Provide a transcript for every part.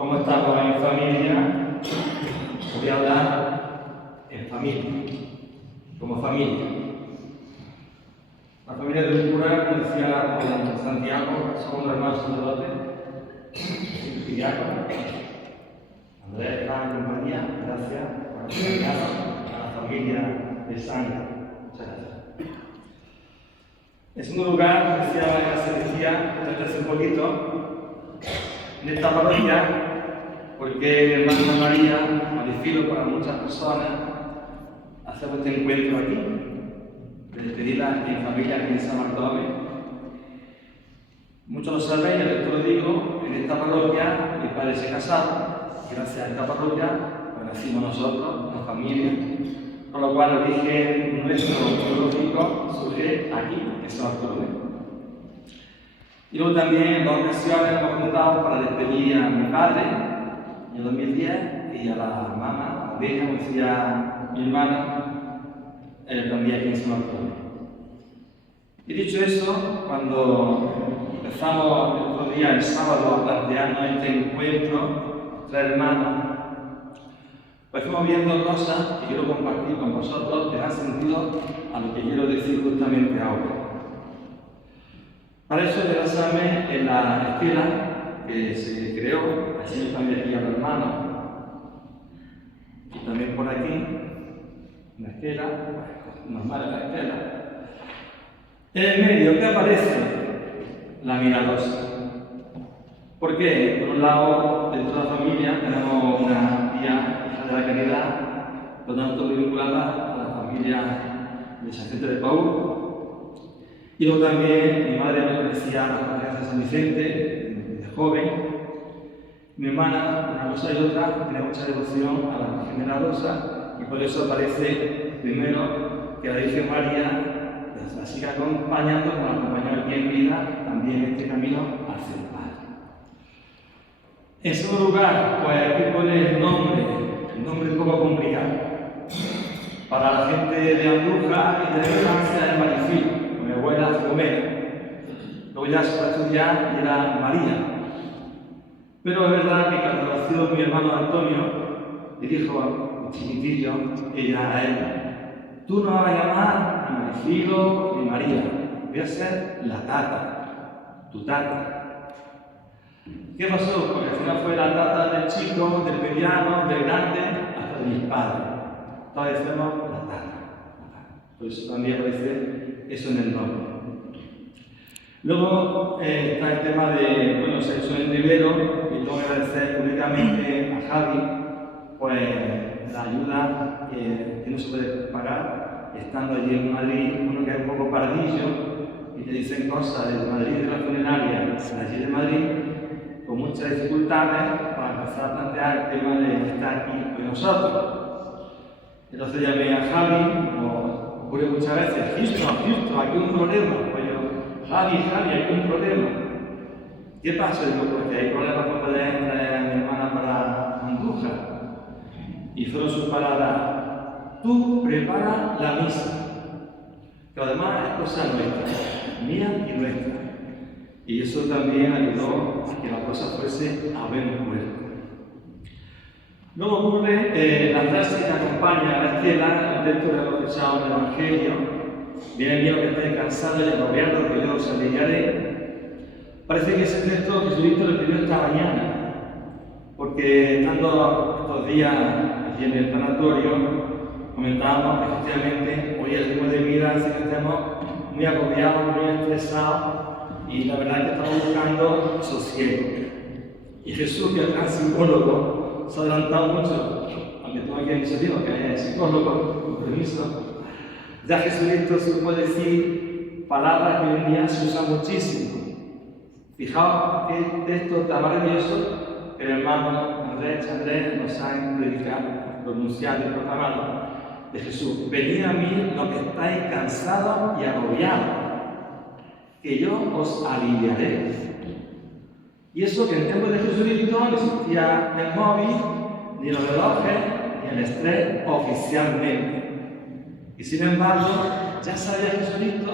¿Cómo estamos en familia? Voy a hablar en familia, como familia. La familia de un cura, como decía Santiago, somos los hermanos sacerdotes, y diácono. Andrés, Juan, compañía, gracias por acompañarnos a la familia de sangre. Muchas gracias. En segundo lugar, decía la sacristía, hace un poquito, en esta parroquia, porque mi hermana María, Marifilo para muchas personas, hacemos este encuentro aquí, de despedida en familia aquí en San Bartolomé. Muchos lo sabéis, esto lo digo, en esta parroquia mi padre se casaron, y gracias a esta parroquia pues nacimos nosotros, la familia, con lo cual el origen nuestro teológico surge aquí, en San Bartolomé. Y luego también en dos ocasiones nos hemos juntado para despedir a mi padre en el 2010 y a la mamá, a la vieja, como decía mi hermana, también aquí en San Bartolomé. Y dicho eso, cuando empezamos el otro día, el sábado, a plantearnos este encuentro, tres hermanos, pues fuimos viendo cosas que quiero compartir con vosotros que dan sentido a lo que quiero decir justamente ahora. Para eso, de basarme en la escuela que se creó, así también aquí a los hermanos, y también por aquí, en la esquela, normal en la esquela. En el medio, ¿qué aparece? La milagrosa. ¿Por qué? Por un lado, dentro de la familia tenemos una tía, hija de la caridad, por tanto vinculada a la familia de San Vicente de Paúl. Y luego también mi madre me pertenecía a la Congregación de San Vicente, de joven. Mi hermana, una cosa y otra, tenía mucha devoción a la Virgen Milagrosa y por eso aparece primero que la Virgen María la siga acompañando, como la acompañó aquí en vida, también en este camino hacia el Padre. En segundo lugar, pues aquí pone el nombre un poco complicado. Para la gente de Andújar y de Francia es Marifilo. Mi abuela Filomena, luego ya se fue a estudiar y era María. Pero es verdad que cuando nació mi hermano Antonio, le dijo a chiquitillo, ella a él, tú no vas a llamar ni Marifilo ni María, voy a ser la tata, tu tata. ¿Qué pasó? Porque al final fue la tata del chico, del mediano, del grande, hasta de mis padres. Todos decimos la tata. Por eso también aparece eso en el nombre. Luego está el tema de, bueno, soy en Rivero y tengo que agradecer públicamente a Javi, pues la ayuda que no se puede pagar estando allí en Madrid, uno que es un poco pardillo y te dicen cosas de Madrid, de la funeraria, allí de Madrid, con muchas dificultades para empezar a plantear el tema de estar aquí con nosotros. Entonces llamé a Javi, como ocurre muchas veces, Houston, aquí hay un problema. Pues yo, Javi, aquí hay un problema. ¿Qué pasa? Digo, pues que hay problemas para poder traer a mi hermana para Andújar. Y fueron sus palabras, tú prepara la misa, que además es cosa nuestra, mía y nuestra. Y eso también ayudó a que la cosa fuese a buen puerto. Luego ocurre la frase que acompaña a la esquela, el texto que hemos escuchado en el Evangelio, viene bien lo que estáis cansados y agobiados, que yo os aliviaré. Parece que ese texto Jesucristo lo escribió esta mañana, porque estando estos días aquí en el tanatorio, comentábamos que efectivamente hoy el ritmo de vida hace que estemos muy agobiados, muy estresados, y la verdad es que estamos buscando sosiego. Y Jesús, que es gran psicólogo, se ha adelantado mucho, aunque tengo aquí a mi sobrino que es psicólogo, con permiso. Ya Jesucristo supo decir palabras que hoy en día se usan muchísimo. Fijaos qué texto tan maravilloso que el hermano Andrés nos ha predicado, pronunciado y proclamado de Jesús. Venid a mí los que estáis cansados y agobiados, que yo os aliviaré. Y eso que en tiempos de Jesucristo no existía el móvil, ni los relojes, ni el estrés oficialmente. Y sin embargo, ya sabía Jesucristo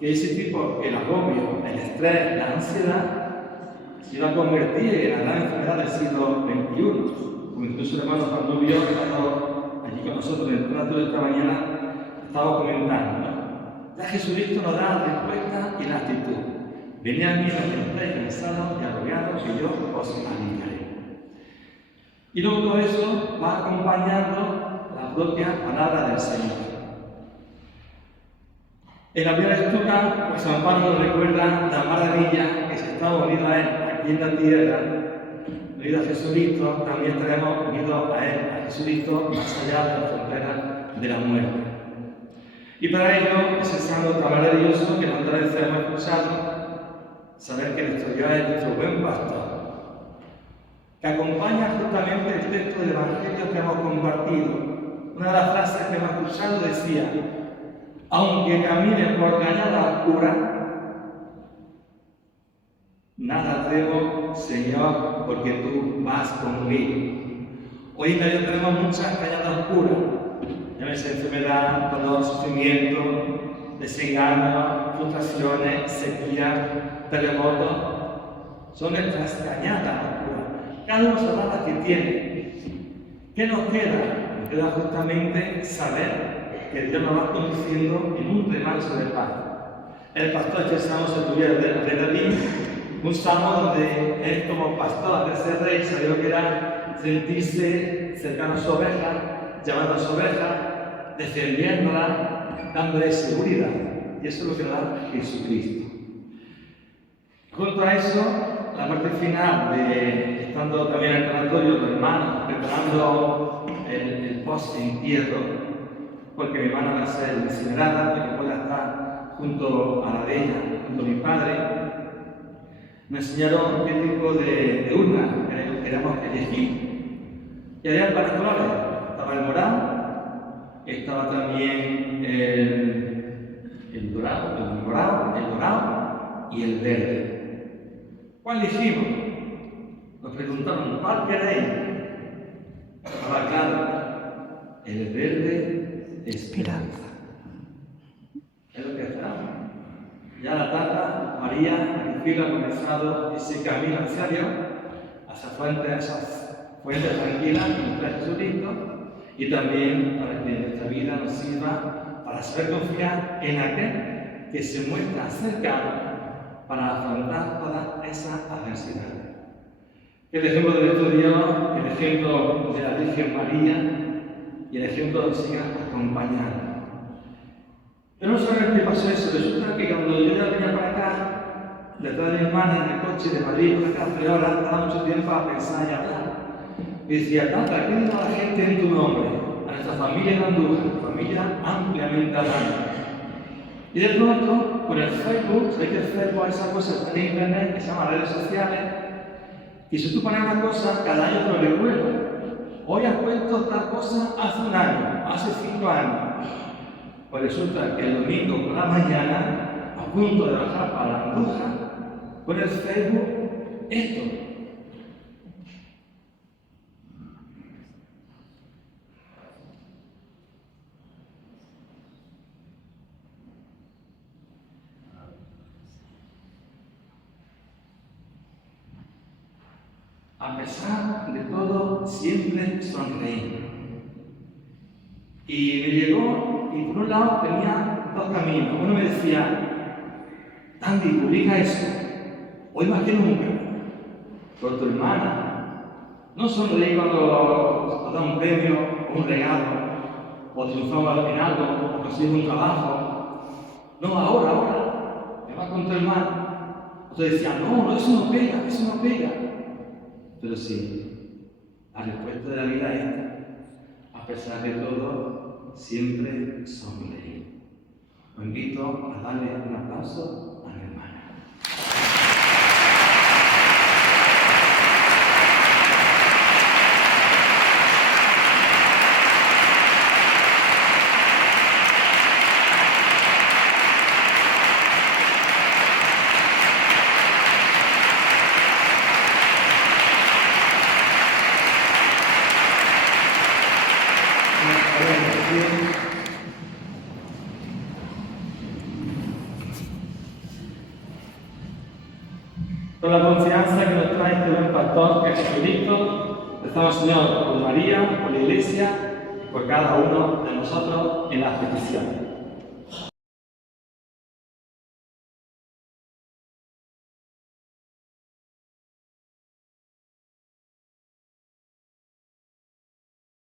que ese tipo, el agobio, el estrés, la ansiedad, se iba a convertir en la gran enfermedad del siglo XXI. Como incluso el hermano Juan Rubio, que estado allí con nosotros en el trato de esta mañana, estaba comentando, ¿no? Ya Jesucristo nos da la respuesta y la actitud. Venid a mí los que estáis cansados y agobiados, que yo os aliviaré. Y luego todo eso va acompañando la propia palabra del Señor. En la primera lectura, pues San Pablo nos recuerda la maravilla que si estamos unidos a Él aquí en la tierra, unidos a Jesucristo, también estaremos unidos a Él, a Jesucristo, más allá de la frontera de la muerte. Y para ello es ese algo tan maravilloso que tantas veces hemos escuchado, saber que nuestro Dios es nuestro buen pastor, que acompaña justamente el texto del Evangelio que hemos compartido. Una de las frases que hemos escuchado decía: aunque camine por cañada oscura, nada temo, Señor, porque tú vas conmigo. Hoy en día tenemos muchas cañadas oscuras, llámese enfermedad, dolor, sufrimiento, desengaño, frustraciones, sequía, terremotos. Son nuestras cañadas oscuras. Cada uno sabe la que tiene. ¿Qué nos queda? Nos queda justamente saber que Dios nos va conduciendo en un remanso de paz. El pastor que salmo se tuviera de David, un salmo donde él como pastor de ese rey sabía que era sentirse cercano a su oveja, llamando a su oveja, defendiéndola, dándole seguridad. Y eso es lo que da Jesucristo. Junto a eso, la parte final de estando también en el tanatorio de hermanos, preparando el post-entierro, porque mi hermana va a ser incinerada, para que pueda estar junto a la de ella, junto a mi padre. Me enseñaron qué tipo de urna queríamos elegir. Y había varios colores. Estaba el morado, estaba también el dorado y el verde. ¿Cuál elegimos? Nos preguntaron, ¿cuál queréis? Estaba claro, el verde. Esperanza. Es lo que esperamos. Ya la tata, María, y ha comenzado ese camino hacia Dios, hacia esas fuentes tranquilas que nos trae Jesucristo, y también para que nuestra vida nos sirva para saber confiar en aquel que se muestra cercano para afrontar todas esas adversidades. El ejemplo de nuestro Dios, el ejemplo de la Virgen María, y el ejemplo nos siga acompañando. Pero no solamente pasó eso, resulta que cuando yo ya venía para acá, detrás de mi hermana en el coche de Madrid para acá, 3 horas, daba mucho tiempo a pensar y hablar. Y decía, tata, ¿qué dice la gente en tu nombre? A nuestra familia en Andújar, familia ampliamente hablando. Y de pronto, por el Facebook, sabéis que el Facebook es esa cosa de internet que se llama redes sociales, y si tú pones una cosa, cada año te lo recuerda. Hoy has puesto tal cosa hace 1 año, hace 5 años. Pues resulta que el domingo por la mañana, a punto de bajar para Andújar, por el Facebook, esto. A pesar de todo, siempre sonreí. Y me llegó, y por un lado tenía 2 caminos. Uno me decía, Andy, publica eso, hoy más que nunca, por tu hermana. No sonreí cuando da un premio o un regalo, o triunfaba en algo, o consigues un trabajo. No, ahora, me vas con tu hermana. Otro decía, no, eso no pega, eso no pega. Pero sí, la respuesta de la vida es esta. A pesar de todo, siempre sonreír. Os invito a darle un aplauso a mi hermana. Con la confianza que nos trae este buen pastor que es Jesucristo, rezamos, Señor, por María, por la Iglesia y por cada uno de nosotros en las peticiones.